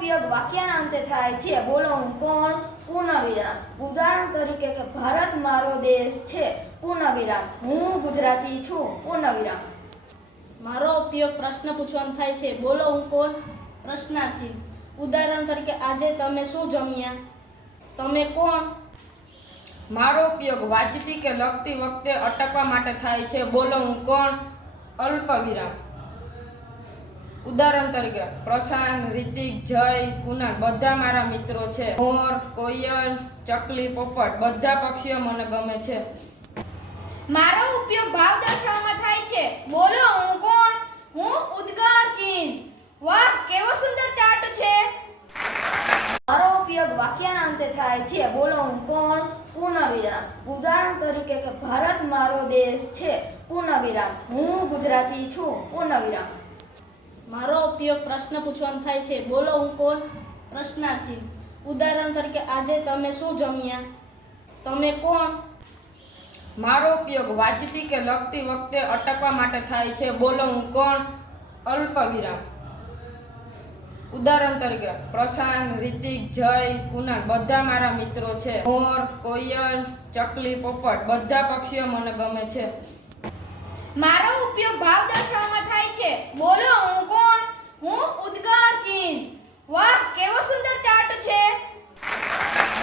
ઉપયોગ વાક્યના અંતે થાય છે. બોલો હું કોણ? પૂર્ણવિરામ. ઉદાહરણ તરીકે કે ભારત મારો દેશ છે. પૂર્ણવિરામ. હું ગુજરાતી છું. પૂર્ણવિરામ. મારો ઉપયોગ પ્રશ્ન પૂછવામાં થાય છે. બોલો હું કોણ? પ્રશ્નાર્થી. ઉદાહરણ તરીકે આજે તમે શું જમ્યા? તમે કોણ? મારો ઉપયોગ વાંચતી કે લખતી વખતે અટકવા માટે થાય છે. બોલો હું કોણ? અલ્પ વિરામ ઉદાહરણ તરીકે, પ્રશાંત, રિતિક, જય, કુનાલ, બધા મારા મિત્રો છે. મોર, કોયલ, ચકલી, પોપટ, બધા પક્ષીઓ મને ગમે છે. મારો ઉપયોગ ભાવ દર્શાવવામાં થાય છે. બોલો, હું કોણ? હું ઉદ્ગાર ચીન. વાહ, કેવો સુંદર ચાર્ટ છે. મારો ઉપયોગ વાક્યના અંતે થાય છે. બોલો, હું કોણ? પૂર્ણવિરામ. ઉદાહરણ તરીકે કે, ભારત મારો દેશ છે. પૂર્ણવિરામ. હું ગુજરાતી છું. પૂર્ણ વિરામ મારો ઉપયોગ પ્રશ્ન પૂછવામાં થાય છે. બોલો હું કોણ? પ્રશ્નાર્થ. ચિહ્ન ઉદાહરણ તરીકે આજે તમે શું જમ્યા? તમે કોણ? મારો ઉપયોગ વાંચતી કે લખતી વખતે અટકવા માટે થાય છે. બોલો હું કોણ? અલ્પ વિરામ ઉદાહરણ તરીકે પ્રશાંત રિતિક જય કુનાલ બધા મારા મિત્રો છે. મોર કોયલ ચકલી પોપટ બધા પક્ષીઓ મને ગમે છે. મારો ઉપયોગ